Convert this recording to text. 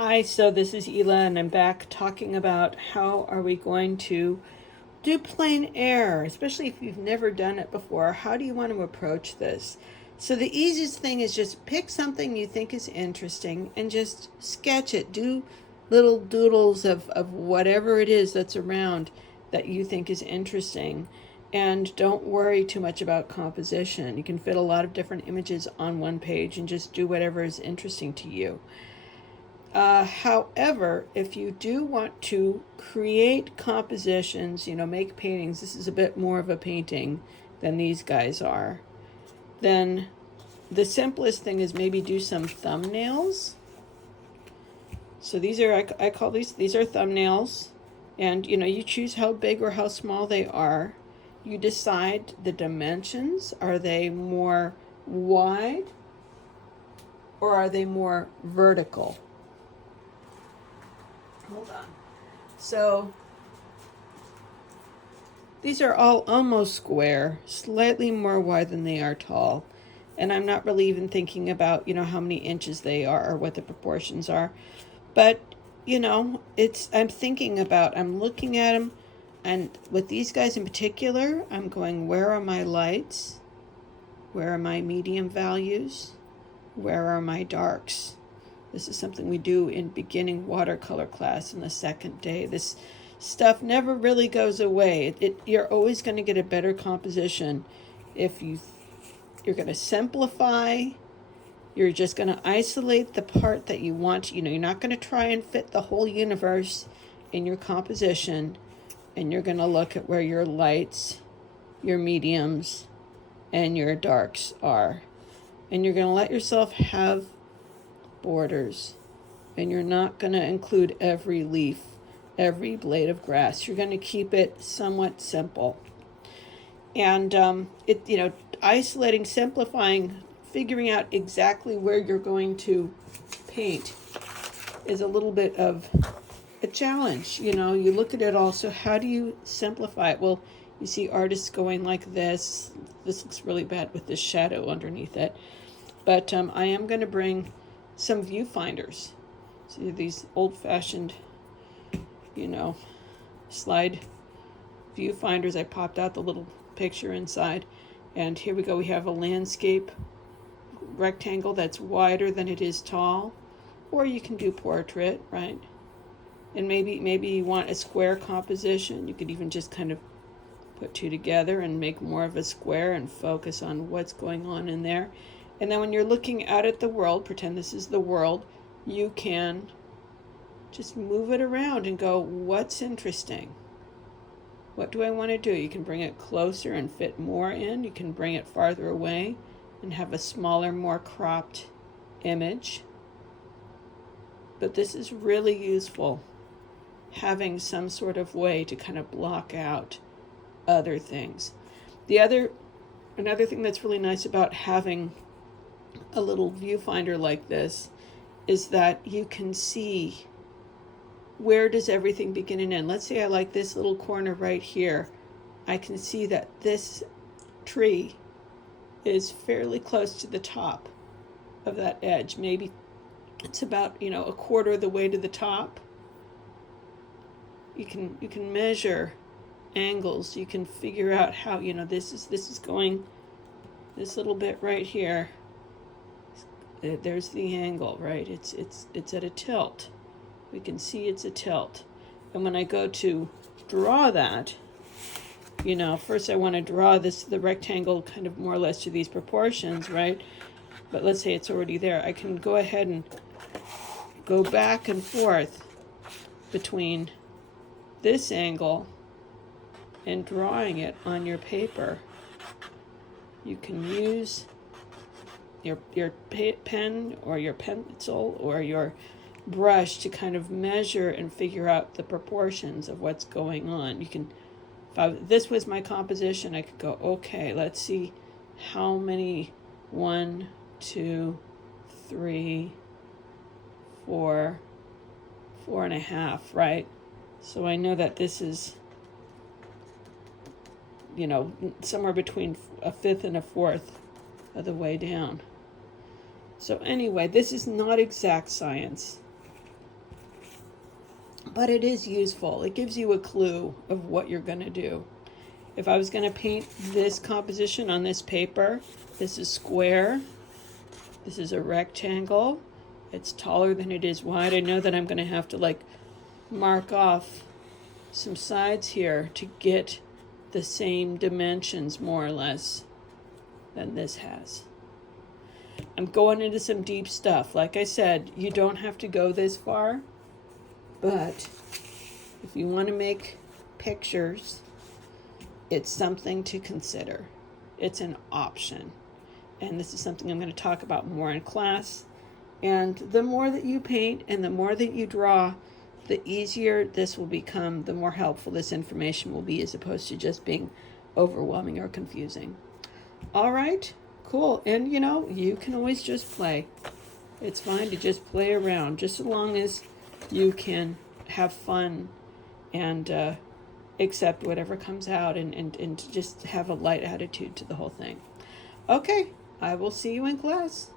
Hi, so this is Ela, and I'm back talking about how are we going to do plein air, especially if you've never done it before. How do you want to approach this? So the easiest thing is just pick something you think is interesting and just sketch it. Do little doodles of whatever it is that's around that you think is interesting. And don't worry too much about composition. You can fit a lot of different images on one page and just do whatever is interesting to you. However, if you do want to create compositions, make paintings, this is a bit more of a painting than these guys are, then the simplest thing is maybe do some thumbnails. So these are, I call these are thumbnails. And, you choose how big or how small they are. You decide the dimensions. Are they more wide or are they more vertical? Hold on. So these are all almost square, slightly more wide than they are tall. And I'm not really even thinking about, how many inches they are or what the proportions are. But, I'm thinking about, I'm looking at them, and with these guys in particular, I'm going, where are my lights? Where are my medium values? Where are my darks? This is something we do in beginning watercolor class in the second day. This stuff never really goes away. You're always going to get a better composition if you're going to simplify. You're just going to isolate the part that you want. You're not going to try and fit the whole universe in your composition. And you're going to look at where your lights, your mediums, and your darks are. And you're going to let yourself have borders, and you're not going to include every leaf, every blade of grass. You're going to keep it somewhat simple. And isolating, simplifying, figuring out exactly where you're going to paint is a little bit of a challenge. You look at it all. So how do you simplify it? Well, you see artists going like this. This looks really bad with this shadow underneath it. But I am going to bring some viewfinders. See these old-fashioned, slide viewfinders. I popped out the little picture inside. And here we go. We have a landscape rectangle that's wider than it is tall. Or you can do portrait, right? And maybe you want a square composition. You could even just kind of put two together and make more of a square and focus on what's going on in there. And then when you're looking out at the world, pretend this is the world, you can just move it around and go, what's interesting? What do I want to do? You can bring it closer and fit more in. You can bring it farther away and have a smaller, more cropped image. But this is really useful, having some sort of way to kind of block out other things. Another thing that's really nice about having a little viewfinder like this is that you can see where does everything begin and end. Let's say I like this little corner right here. I can see that this tree is fairly close to the top of that edge. Maybe it's about, a quarter of the way to the top. You can measure angles. You can figure out how, this is going this little bit right here. There's the angle, right? It's at a tilt. We can see it's a tilt. And when I go to draw that, first I want to draw the rectangle kind of more or less to these proportions, right? But let's say it's already there. I can go ahead and go back and forth between this angle and drawing it on your paper. You can use your pen or your pencil or your brush to kind of measure and figure out the proportions of what's going on. If this was my composition, I could go, okay, let's see how many, 1, 2, 3, 4, 4.5, right? So I know that this is, somewhere between a fifth and a fourth of the way down. So anyway, this is not exact science. but it is useful. It gives you a clue of what you're going to do. If I was going to paint this composition on this paper, this is square, this is a rectangle, it's taller than it is wide. I know that I'm going to have to like mark off some sides here to get the same dimensions more or less than this has. I'm going into some deep stuff. Like I said, you don't have to go this far, but if you want to make pictures, it's something to consider. It's an option. And this is something I'm going to talk about more in class. And the more that you paint and the more that you draw, the easier this will become, the more helpful this information will be, as opposed to just being overwhelming or confusing. All right, cool. And you know, you can always just play. It's fine to just play around, just as long as you can have fun and accept whatever comes out and just have a light attitude to the whole thing. Okay, I will see you in class.